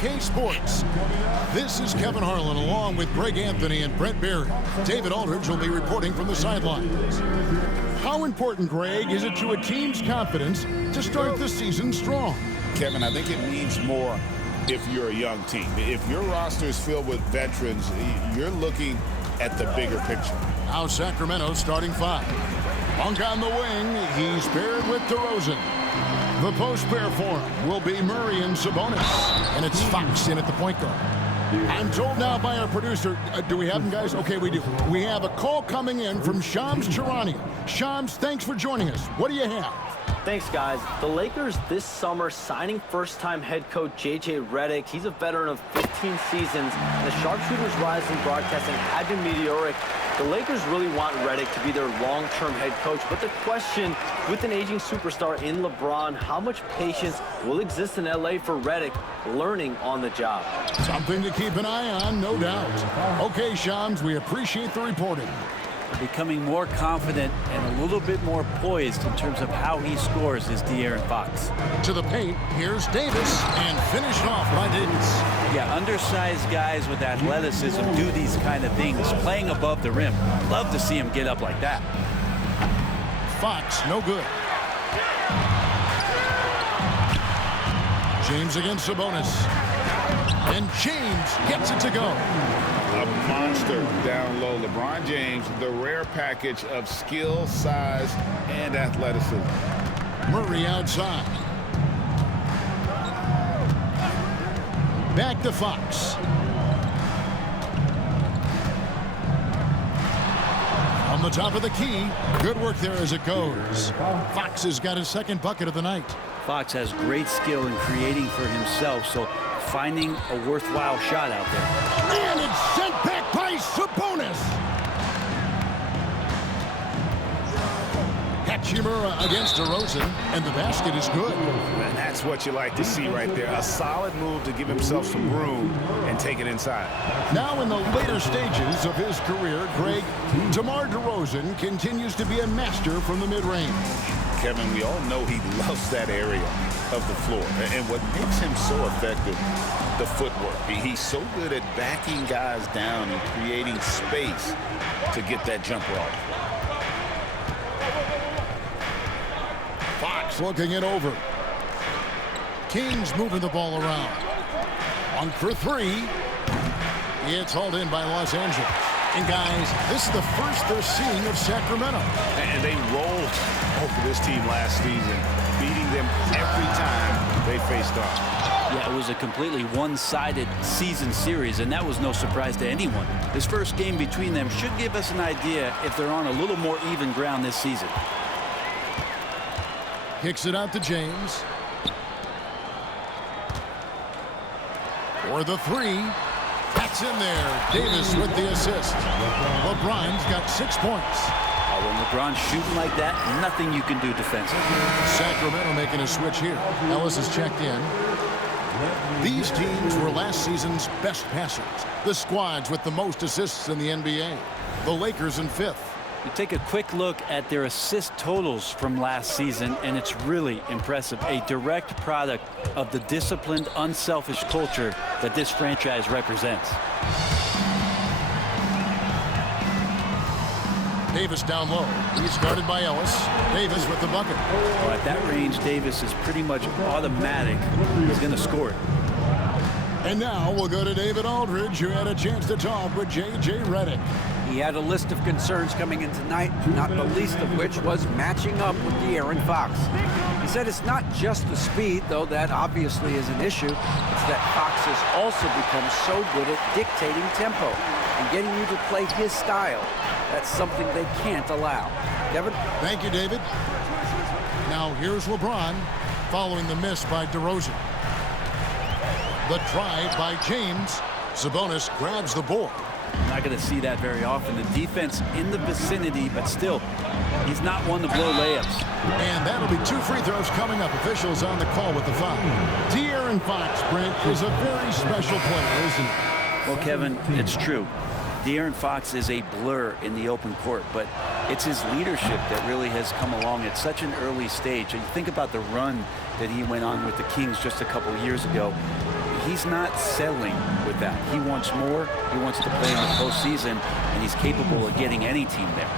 2K Sports. This is Kevin Harlan along with Greg Anthony and Brent Barry. David Aldridge will be reporting from the sidelines. How important, Greg, is it to a team's confidence to start the season strong? Kevin, I think it means more if you're a young team. If your roster is filled with veterans, you're looking at the bigger picture. Now Sacramento starting five. Monk on the wing. He's paired with DeRozan. The post pair for him will be Murray and Sabonis. And it's Fox in at the point guard. I'm told now by our producer, do we have him, guys? Okay, we do. We have a call coming in from Shams Charania. Shams, thanks for joining us. What do you have? Thanks, guys. The Lakers this summer signing first-time head coach J.J. Redick. He's a veteran of 15 seasons. The sharpshooters' rise in broadcasting had been meteoric. The Lakers really want Redick to be their long-term head coach. But the question, with an aging superstar in LeBron, how much patience will exist in L.A. for Redick learning on the job? Something to keep an eye on, no doubt. Okay, Shams, we appreciate the reporting. Becoming more confident and a little bit more poised in terms of how he scores is De'Aaron Fox. To the paint, here's Davis, and finished off by Davis. Yeah, undersized guys with athleticism do these kind of things, playing above the rim. Love to see him get up like that. Fox, no good. James against Sabonis. And James gets it to go. A monster down low. LeBron James, the rare package of skill, size, and athleticism. Murray outside. Back to Fox. On the top of the key. Good work there as it goes. Fox has got his second bucket of the night. Fox has great skill in creating for himself, so finding a worthwhile shot out there. And it's sent back by Sabonis. Hachimura against DeRozan, and the basket is good. And that's what you like to see right there. A solid move to give himself some room and take it inside. Now in the later stages of his career, Greg, DeMar DeRozan continues to be a master from the mid-range. Kevin, we all know he loves that area of the floor. And what makes him so effective, the footwork. He's so good at backing guys down and creating space to get that jumper off. Fox looking it over. Kings moving the ball around. On for three. It's hauled in by Los Angeles. And guys, this is the first they're seeing of Sacramento. And they rolled over this team last season, beating them every time they faced off. Yeah, it was a completely one-sided season series, and that was no surprise to anyone. This first game between them should give us an idea if they're on a little more even ground this season. Kicks it out to James. For the three. That's in there. Davis with the assist. LeBron's got 6 points. When LeBron's shooting like that, nothing you can do defensively. Sacramento making a switch here. Ellis has checked in. These teams were last season's best passers. The squads with the most assists in the NBA. The Lakers in 5th. You take a quick look at their assist totals from last season, and it's really impressive. A direct product of the disciplined, unselfish culture that this franchise represents. Davis down low. He's guarded by Ellis. Davis with the bucket. Well, at that range, Davis is pretty much automatic. He's going to score it. And now we'll go to David Aldridge, who had a chance to talk with J.J. Redick. He had a list of concerns coming in tonight, not the least of which was matching up with De'Aaron Fox. He said it's not just the speed, though that obviously is an issue. It's that Fox has also become so good at dictating tempo and getting you to play his style. That's something they can't allow. Kevin? Thank you, David. Now here's LeBron following the miss by DeRozan. The drive by James. Sabonis grabs the board. Not going to see that very often. The defense in the vicinity, but still, he's not one to blow layups. And that'll be 2 free throws coming up. Officials on the call with the foul. De'Aaron Fox, Brent, is a very special player, isn't he? Well, Kevin, it's true. De'Aaron Fox is a blur in the open court, but it's his leadership that really has come along at such an early stage. And you think about the run that he went on with the Kings just a couple years ago. he's not settling with that. He wants more. He wants to play in the postseason, and he's capable of getting any team there.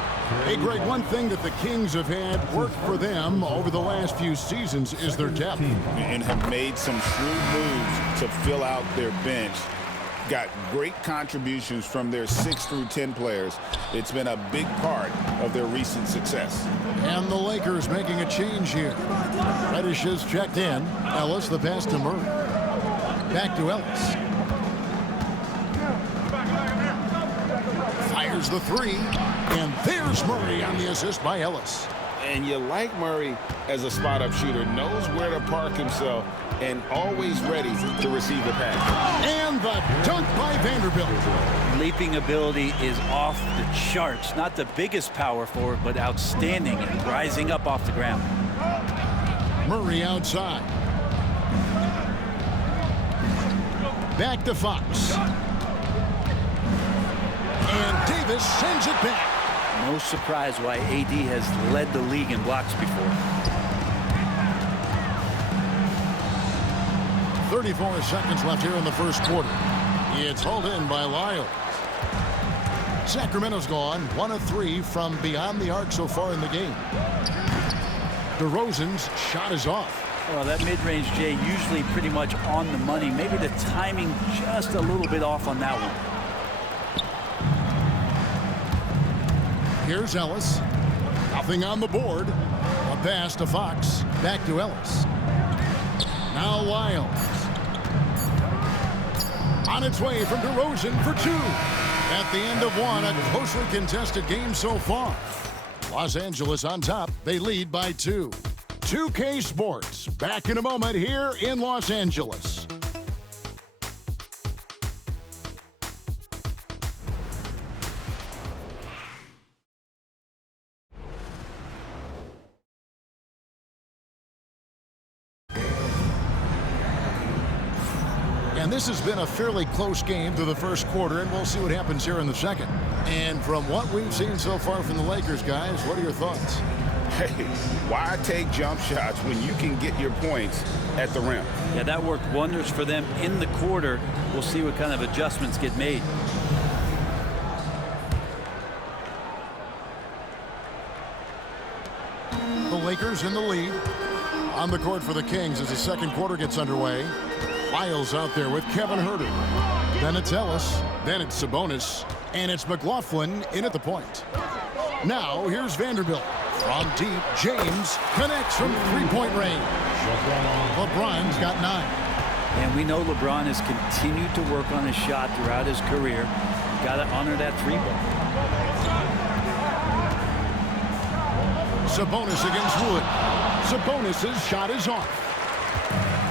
Hey, Greg, one thing that the Kings have had work for them over the last few seasons is their depth. And have made some shrewd moves to fill out their bench. Got great contributions from their 6 through 10 players. It's been a big part of their recent success. And the Lakers making a change here. Reddish is checked in. Ellis, the pass to Murray. Back to Ellis. Fires the three. And there's Murray on the assist by Ellis. And you like Murray as a spot-up shooter. Knows where to park himself and always ready to receive the pass. And the dunk by Vanderbilt. Leaping ability is off the charts. Not the biggest power forward, but outstanding and rising up off the ground. Murray outside. Back to Fox. And Davis sends it back. No surprise why AD has led the league in blocks before. 34 seconds left here in the first quarter. It's hauled in by Lyles. Sacramento's gone 1 of 3 from beyond the arc so far in the game. DeRozan's shot is off. Well, that mid-range, Jay, usually pretty much on the money. Maybe the timing just a little bit off on that one. Here's Ellis. Nothing on the board. A pass to Fox. Back to Ellis. Now Lyles. On its way from DeRozan for 2. At the end of one, a closely contested game so far. Los Angeles on top. They lead by 2. 2K Sports. Back in a moment here in Los Angeles. And this has been a fairly close game through the first quarter, and we'll see what happens here in the second. And from what we've seen so far from the Lakers, guys, what are your thoughts? Hey, why take jump shots when you can get your points at the rim? Yeah, that worked wonders for them in the quarter. We'll see what kind of adjustments get made. The Lakers in the lead. On the court for the Kings as the second quarter gets underway. Lyles out there with Kevin Huerter. Then it's Ellis. Then it's Sabonis. And it's McLaughlin in at the point. Now here's Vanderbilt. From deep, James connects from three-point range. LeBron's got 9. And we know LeBron has continued to work on his shot throughout his career. Got to honor that 3-ball. Sabonis against Wood. Sabonis' shot is off.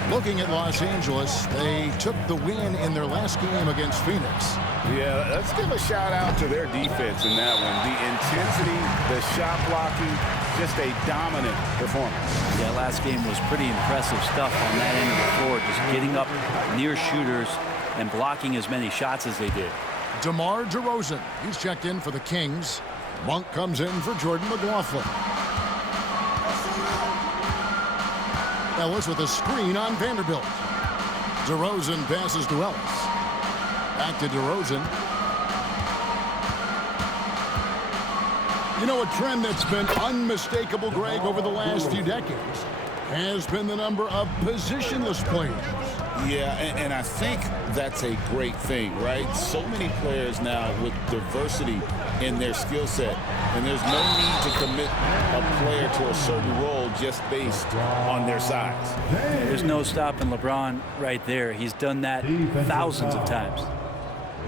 Looking at Los Angeles, they took the win in their last game against Phoenix. Yeah, let's give a shout out to their defense in that one. The intensity, the shot blocking, just a dominant performance. Yeah, last game was pretty impressive stuff on that end of the floor, just getting up near shooters and blocking as many shots as they did. DeMar DeRozan, he's checked in for the Kings. Monk comes in for Jordan McLaughlin. Ellis with a screen on Vanderbilt. DeRozan passes to Ellis. Back to DeRozan. You know, a trend that's been unmistakable, Greg, over the last few decades has been the number of positionless players. Yeah, and I think that's a great thing, right? So many players now with diversity in their skill set, and there's no need to commit a player to a certain role just based on their size. There's no stopping LeBron right there. He's done that thousands of times.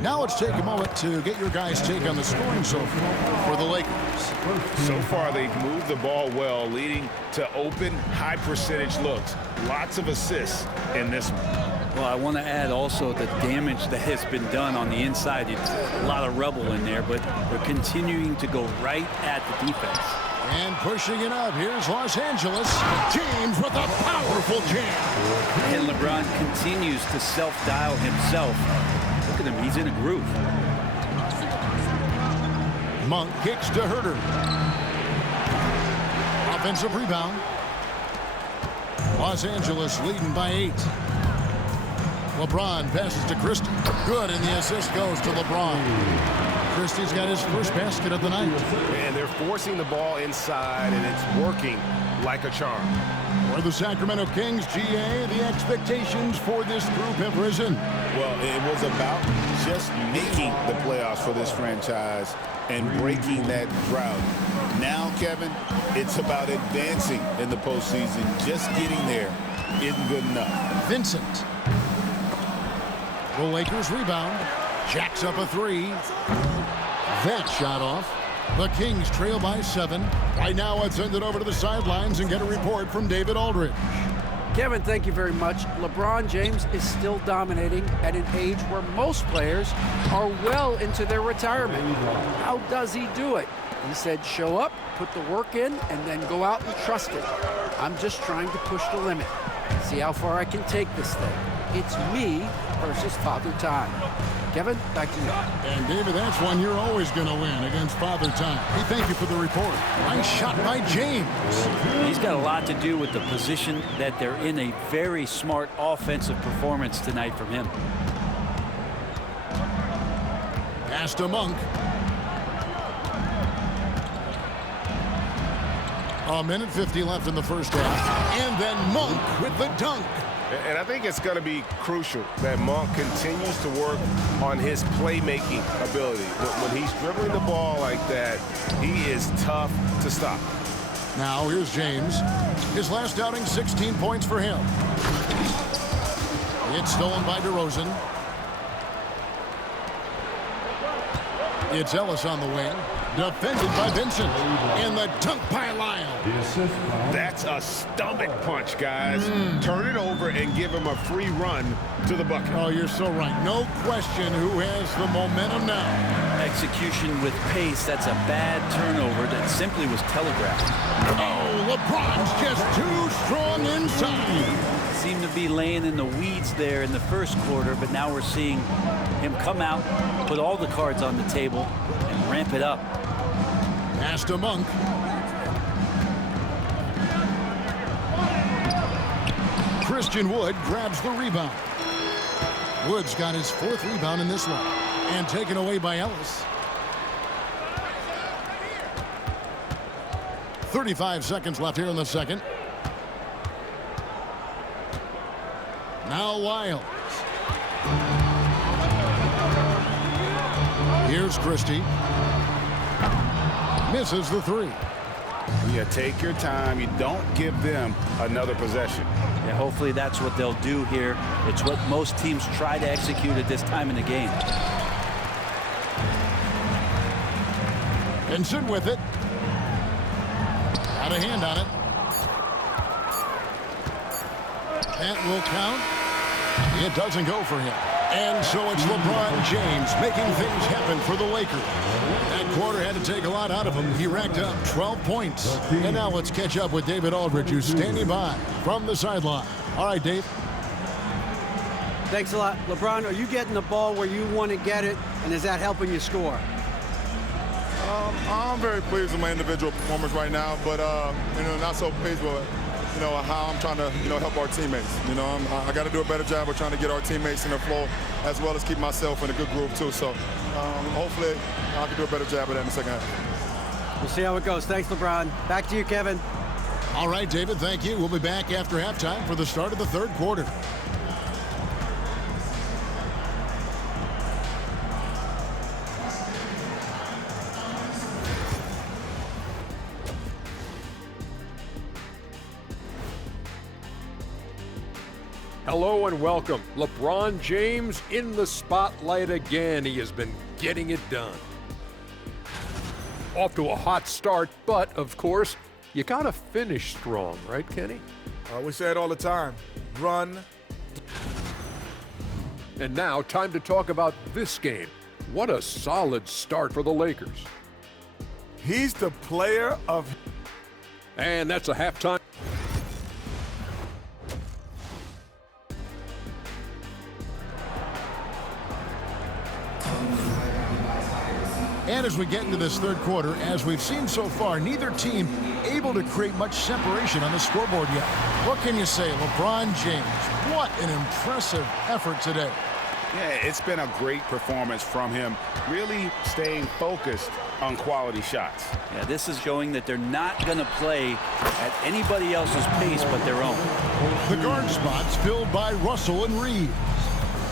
Now let's take a moment to get your guys' take on the scoring so far for the Lakers. So far, they've moved the ball well, leading to open, high-percentage looks. Lots of assists in this one. Well, I want to add also the damage that has been done on the inside. It's a lot of rubble in there, but they're continuing to go right at the defense. And pushing it up, here's Los Angeles. James with a powerful jam. And LeBron continues to self-dial himself. Look at him, he's in a groove. Monk kicks to Huerter. Offensive rebound. Los Angeles leading by 8. LeBron passes to Christie. Good, and the assist goes to LeBron. Christie's got his first basket of the night. And they're forcing the ball inside, and it's working like a charm. For the Sacramento Kings, GA, the expectations for this group have risen. Well, it was about just making the playoffs for this franchise and breaking that drought. Now, Kevin, it's about advancing in the postseason. Just getting there isn't good enough. Vincent. The Lakers rebound. Jacks up a three. That shot off. The Kings trail by 7. Right now, let's send it over to the sidelines and get a report from David Aldridge. Kevin, thank you very much. LeBron James is still dominating at an age where most players are well into their retirement. How does he do it? He said, show up, put the work in, and then go out and trust it. I'm just trying to push the limit. See how far I can take this thing. It's me versus Father Time. Kevin, back to you. And David, that's one you're always going to win against Father Time. Hey, thank you for the report. Nice shot by James. He's got a lot to do with the position that they're in. A very smart offensive performance tonight from him. Pass to Monk. A minute 50 left in the first half. And then Monk with the dunk. And I think it's going to be crucial that Monk continues to work on his playmaking ability. When he's dribbling the ball like that, he is tough to stop. Now here's James. His last outing, 16 points for him. It's stolen by DeRozan. It's Ellis on the wing. Defended by Vincent. And the dunk by Lyle. That's a stomach punch, guys. Turn it over and give him a free run to the bucket. Oh, you're so right. No question who has the momentum now. Execution with pace. That's a bad turnover that simply was telegraphed. Oh, LeBron's just too strong inside. Seemed to be laying in the weeds there in the first quarter, but now we're seeing him come out, put all the cards on the table, and ramp it up. Pass to Monk. Christian Wood grabs the rebound. Wood's got his 4th rebound in this one. And taken away by Ellis. 35 seconds left here in the second. Now Wiles. Here's Christie. Misses the 3. Yeah, take your time. You don't give them another possession. Yeah, hopefully that's what they'll do here. It's what most teams try to execute at this time in the game. Vincent with it. Got a hand on it. That will count. It doesn't go for him. And so it's LeBron James making things happen for the Lakers. That quarter had to take a lot out of him. He racked up 12 points. And now let's catch up with David Aldridge, who's standing by from the sideline. All right, Dave. Thanks a lot. LeBron, are you getting the ball where you want to get it, and is that helping you score? I'm very pleased with my individual performance right now, but not so pleased with how I'm trying to help our teammates. I got to do a better job of trying to get our teammates in the flow, as well as keep myself in a good groove too. So hopefully I can do a better job of that in the second half. We'll see how it goes. Thanks, LeBron. Back to you, Kevin. All right, David, thank you. We'll be back after halftime for the start of the third quarter. Hello and welcome. LeBron James in the spotlight again. He has been getting it done. Off to a hot start, but of course, you gotta finish strong, right, Kenny? We say it all the time. Run. And now, time to talk about this game. What a solid start for the Lakers. He's the player of... And that's a halftime. And as we get into this third quarter, as we've seen so far, neither team able to create much separation on the scoreboard yet. What can you say? LeBron James, what an impressive effort today. Yeah, it's been a great performance from him, really staying focused on quality shots. Yeah, this is showing that they're not going to play at anybody else's pace but their own. The guard spots filled by Russell and Reeves.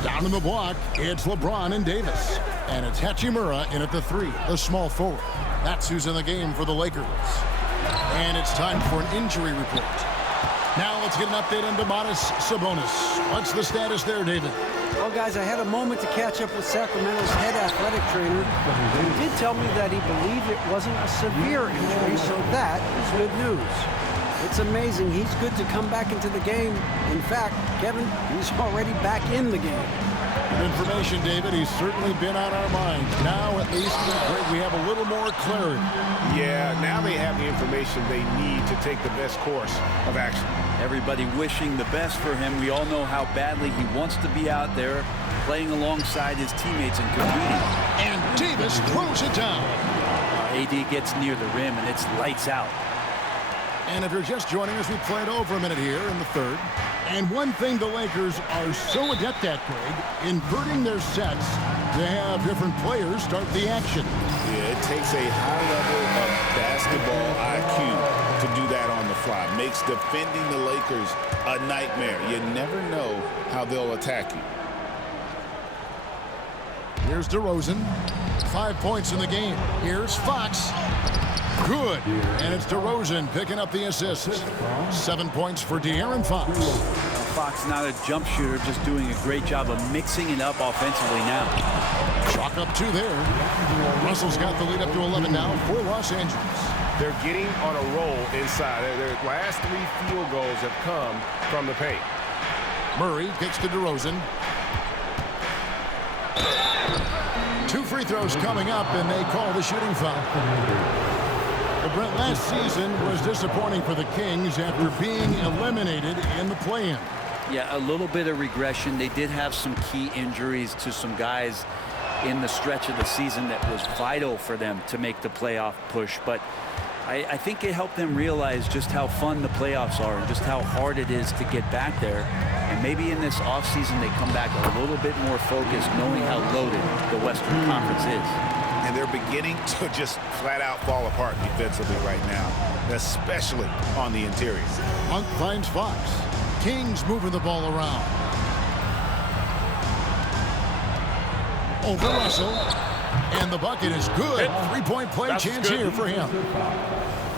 Down in the block, it's LeBron and Davis. And it's Hachimura in at the 3, the small forward. That's who's in the game for the Lakers. And it's time for an injury report. Now let's get an update on Domantas Sabonis. What's the status there, David? Well, guys, I had a moment to catch up with Sacramento's head athletic trainer. He did tell me that he believed it wasn't a severe injury, so that is good news. It's amazing. He's good to come back into the game. In fact, Kevin, he's already back in the game. Good information, David. He's certainly been on our mind. Now, at least, we have a little more clarity. Yeah, now they have the information they need to take the best course of action. Everybody wishing the best for him. We all know how badly he wants to be out there playing alongside his teammates and competing. And Davis throws it down. AD gets near the rim, and it's lights out. And if you're just joining us, we played over a minute here in the third. And one thing the Lakers are so adept at, Greg, inverting their sets to have different players start the action. Yeah, it takes a high level of basketball IQ to do that on the fly. Makes defending the Lakers a nightmare. You never know how they'll attack you. Here's DeRozan. 5 points in the game. Here's Fox. Good. And it's DeRozan picking up the assist. 7 points for De'Aaron Fox. Fox not a jump shooter, just doing a great job of mixing it up offensively now. Chalk up 2 there. Russell's got the lead up to 11 now for Los Angeles. They're getting on a roll inside. Their last 3 field goals have come from the paint. Murray kicks to DeRozan. 2 free throws coming up, and they call the shooting foul. But Brent, last season was disappointing for the Kings after being eliminated in the play-in. Yeah, a little bit of regression. They did have some key injuries to some guys in the stretch of the season that was vital for them to make the playoff push. But I think it helped them realize just how fun the playoffs are and just how hard it is to get back there. And maybe in this offseason they come back a little bit more focused, knowing how loaded the Western Conference is. And they're beginning to just flat out fall apart defensively right now, especially on the interior. Monk finds Fox. Kings moving the ball around. Over Russell. And the bucket is good. 3-point play chance here for him.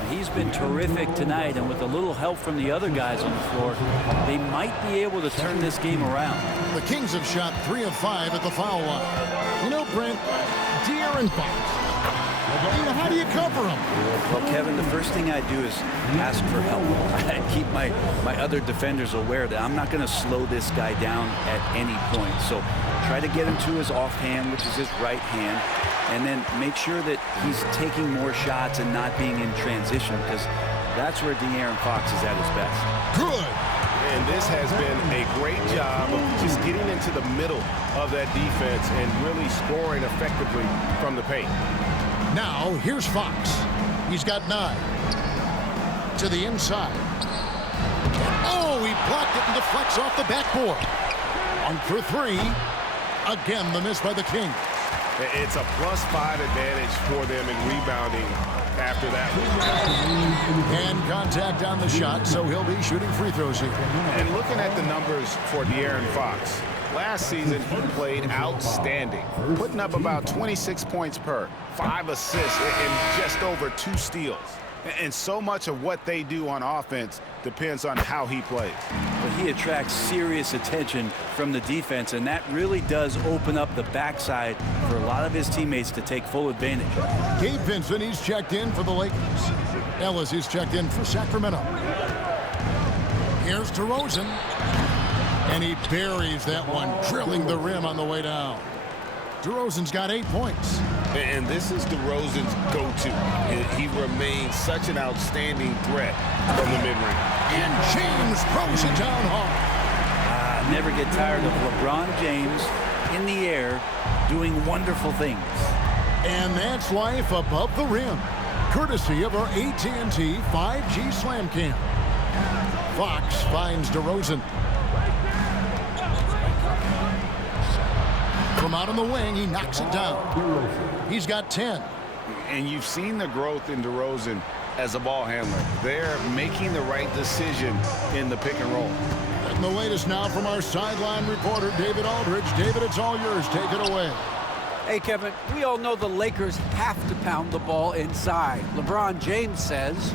He's been terrific tonight, and with a little help from the other guys on the floor, they might be able to turn this game around. The Kings have shot 3 of 5 at the foul line. You know, Brent, De'Aaron Fox, how do you cover him? Well, Kevin, the first thing I do is ask for help. I keep my other defenders aware that I'm not going to slow this guy down at any point. So try to get him to his offhand, which is his right hand, and then make sure that he's taking more shots and not being in transition, because that's where De'Aaron Fox is at his best. Good. And this has been a great job of just getting into the middle of that defense and really scoring effectively from the paint. Now, here's Fox. He's got 9. To the inside. Oh, he blocked it and deflects off the backboard. 1 for 3. Again, the miss by the Kings. It's a +5 advantage for them in rebounding after that one. And contact on the shot, so he'll be shooting free throws here. And looking at the numbers for De'Aaron Fox, last season he played outstanding, putting up about 26 points per, 5 assists, and just over 2 steals. And so much of what they do on offense depends on how he plays. But he attracts serious attention from the defense, and that really does open up the backside for a lot of his teammates to take full advantage. Gabe Vincent, he's checked in for the Lakers. Ellis, he's checked in for Sacramento. Here's DeRozan. And he buries that one, drilling the rim on the way down. DeRozan's got 8 points. And this is DeRozan's go-to. He remains such an outstanding threat from the mid-range. And James throws it down hard. Never get tired of LeBron James in the air doing wonderful things. And that's life above the rim, courtesy of our AT&T 5G Slam Cam. Fox finds DeRozan. From out on the wing, he knocks it down. He's got 10. And you've seen the growth in DeRozan as a ball handler. They're making the right decision in the pick and roll. And the latest now from our sideline reporter, David Aldridge. David, it's all yours. Take it away. Hey, Kevin, we all know the Lakers have to pound the ball inside. LeBron James says,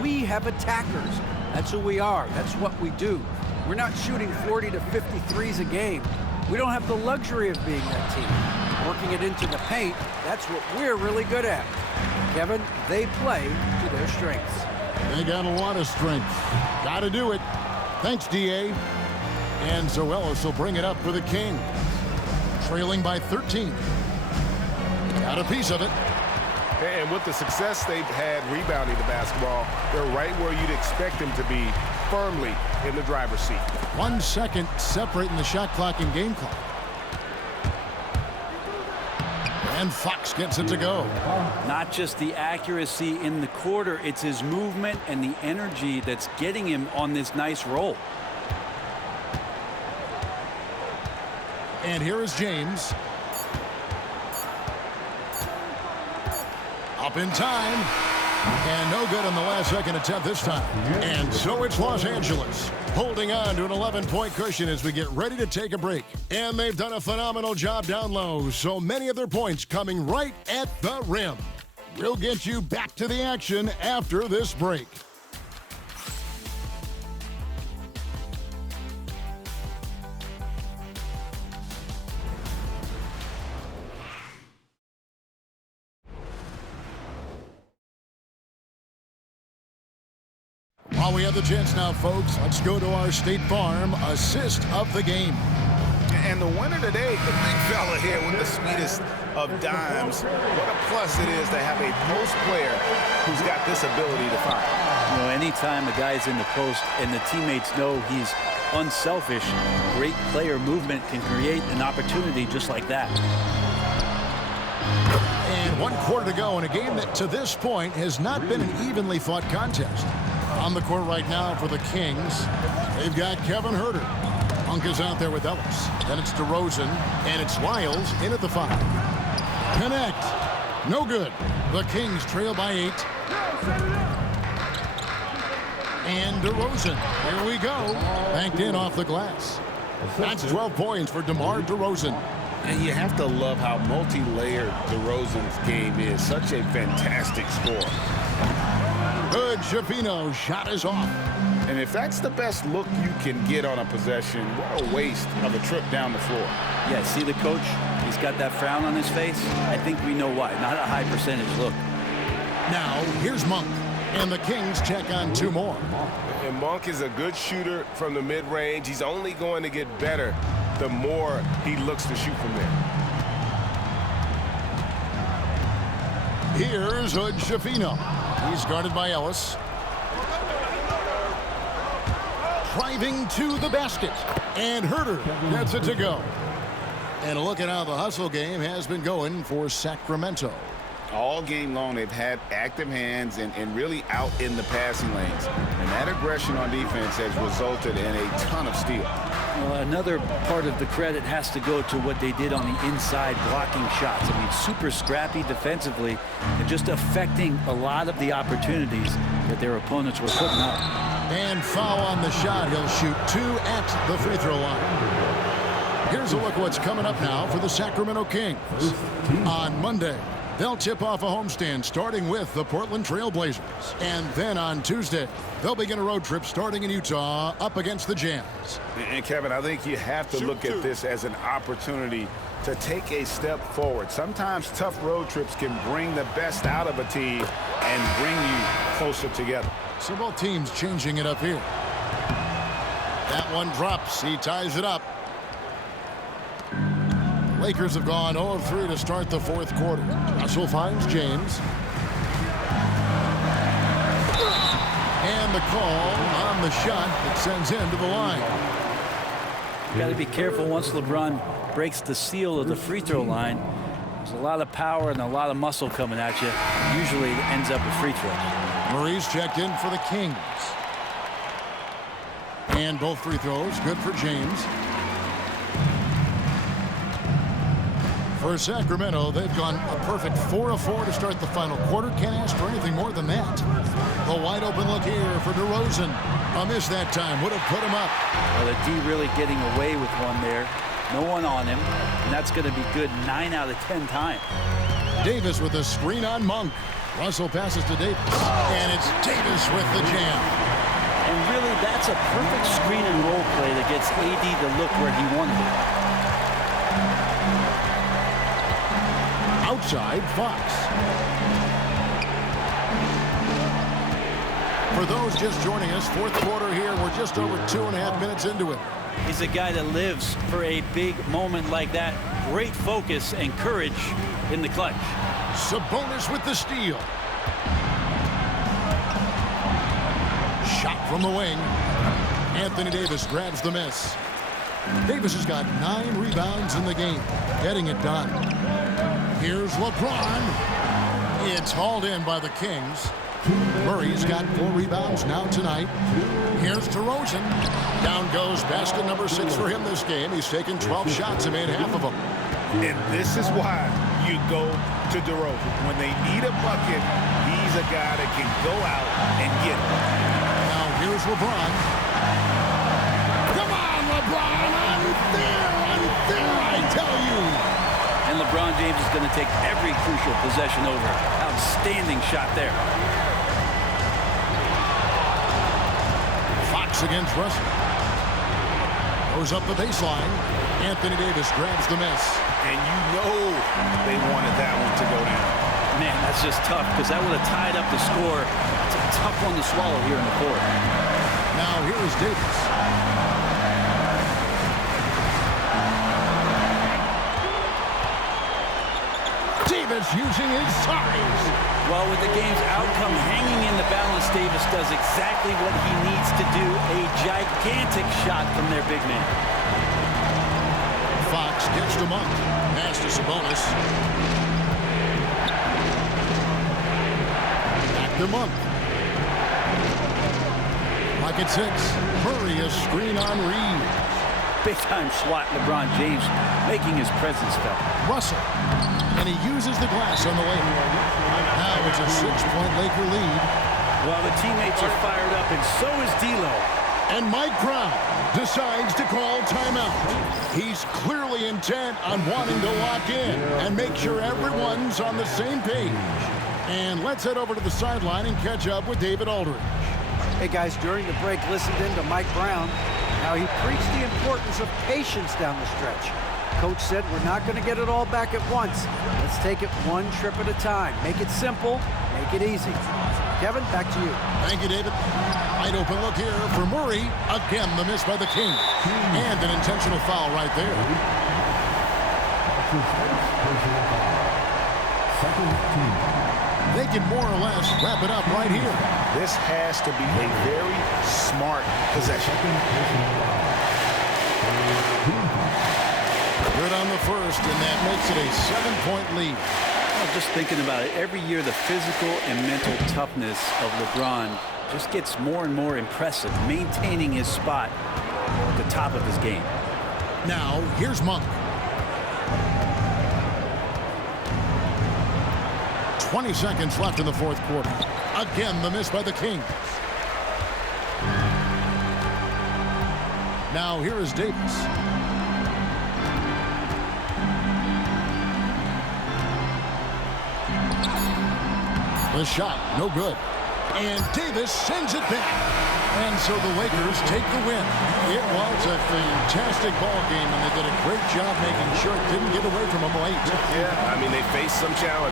we have attackers. That's who we are. That's what we do. We're not shooting 40 to 53s a game. We don't have the luxury of being that team. Working it into the paint, that's what we're really good at. Kevin, they play to their strengths. They got a lot of strength. Got to do it. Thanks, D.A. And Zoelis will bring it up for the Kings. Trailing by 13. Got a piece of it. And with the success they've had rebounding the basketball, they're right where you'd expect them to be, firmly in the driver's seat. 1 second separating the shot clock and game clock. And Fox gets it to go. Not just the accuracy in the quarter, it's his movement and the energy that's getting him on this nice roll. And here is James. Up in time. And no good on the last second attempt this time. And so it's Los Angeles holding on to an 11-point cushion as we get ready to take a break. And they've done a phenomenal job down low. So many of their points coming right at the rim. We'll get you back to the action after this break. While we have the chance now, folks, let's go to our State Farm assist of the game. And the winner today, the big fella here with the sweetest of dimes. What a plus it is to have a post player who's got this ability to find. You know, anytime a guy's in the post and the teammates know he's unselfish, great player movement can create an opportunity just like that. And 1 quarter to go in a game that to this point has not been an evenly fought contest. On the court right now for the Kings, they've got Kevin Huerter. Monk is out there with Ellis. Then it's DeRozan, and it's Lyles in at the 5. Connect. No good. The Kings trail by 8. And DeRozan. Here we go. Banked in off the glass. That's 12 points for DeMar DeRozan. And you have to love how multi-layered DeRozan's game is. Such a fantastic scorer. Good. Schifino shot is off. And if that's the best look you can get on a possession, what a waste of a trip down the floor. Yeah, see the coach? He's got that frown on his face. I think we know why. Not a high percentage look. Now, here's Monk. And the Kings check on 2 more. And Monk is a good shooter from the mid-range. He's only going to get better the more he looks to shoot from there. Here's Hood Schifino. He's guarded by Ellis. Driving to the basket. And Huerter gets it to go. And a look at how the hustle game has been going for Sacramento. All game long, they've had active hands and really out in the passing lanes. And that aggression on defense has resulted in a ton of steals. Well, another part of the credit has to go to what they did on the inside blocking shots. I mean, super scrappy defensively and just affecting a lot of the opportunities that their opponents were putting up. And foul on the shot. He'll shoot 2 at the free throw line. Here's a look at what's coming up now for the Sacramento Kings. On Monday, they'll tip off a homestand starting with the Portland Trail Blazers. And then on Tuesday, they'll begin a road trip starting in Utah up against the Jazz. And Kevin, I think you have to look at this as an opportunity to take a step forward. Sometimes tough road trips can bring the best out of a team and bring you closer together. So both teams changing it up here. That one drops. He ties it up. Lakers have gone 0 of 3 to start the 4th quarter. Russell finds James. And the call on the shot that sends him to the line. You got to be careful once LeBron breaks the seal of the free throw line. There's a lot of power and a lot of muscle coming at you. Usually it ends up with free throws. Murray's checked in for the Kings. And both free throws good for James. For Sacramento, they've gone a perfect 4 of 4 to start the final quarter. Can't ask for anything more than that. The wide open look here for DeRozan. A miss that time would have put him up. Well, the D really getting away with one there. No one on him, and that's going to be good 9 out of 10 times. Davis with a screen on Monk. Russell passes to Davis, and it's Davis with the jam. And really, that's a perfect screen and roll play that gets AD to look where he wanted it. Outside, Fox. For those just joining us, fourth quarter here. We're just over 2.5 minutes into it. He's a guy that lives for a big moment like that. Great focus and courage in the clutch. Sabonis with the steal. Shot from the wing. Anthony Davis grabs the miss. Davis has got 9 rebounds in the game, getting it done. Here's LeBron. It's hauled in by the Kings. Murray's got 4 rebounds now tonight. Here's DeRozan. Down goes basket number 6 for him this game. He's taken 12 shots and made half of them. And this is why you go to DeRozan. When they need a bucket, he's a guy that can go out and get it. Now here's LeBron. Come on, LeBron! Unfair, I tell you! And LeBron James is going to take every crucial possession over. Outstanding shot there. Fox against Russell. Goes up the baseline. Anthony Davis grabs the miss. And you know they wanted that one to go down. Man, that's just tough because that would have tied up the score. It's a tough one to swallow here in the fourth. Now here is Davis. Davis using his size. Well, with the game's outcome hanging in the balance, Davis does exactly what he needs to do. A gigantic shot from their big man. Fox gets to Monk. Pass to Sabonis. Back to Monk. Pocket 6. Murray a screen on Reed. Big-time swat, LeBron James making his presence felt. Russell. And he uses the glass on the way. Now it's a 6-point Laker lead. Well, the teammates are fired up, and so is D'Lo. And Mike Brown decides to call timeout. He's clearly intent on wanting to lock in and make sure everyone's on the same page. And let's head over to the sideline and catch up with David Aldridge. Hey, guys, during the break, listened in to Mike Brown. Now, he preached the importance of patience down the stretch. Coach said we're not going to get it all back at once. Let's take it one trip at a time. Make it simple, make it easy. Kevin, back to you. Thank you, David. Wide open look here for Murray. Again, the miss by the King. And an intentional foul right there. They can more or less wrap it up right here. This has to be a very smart possession. Good on the first, and that makes it a 7-point lead. I'm just thinking about it. Every year, the physical and mental toughness of LeBron just gets more and more impressive, maintaining his spot at the top of his game. Now, here's Monk. 20 seconds left in the fourth quarter. Again, the miss by the Kings. Now, here is Davis. The shot, no good. And Davis sends it back. And so the Lakers take the win. It was a fantastic ball game, and they did a great job making sure it didn't get away from them late. Yeah, I mean, they faced some challenge.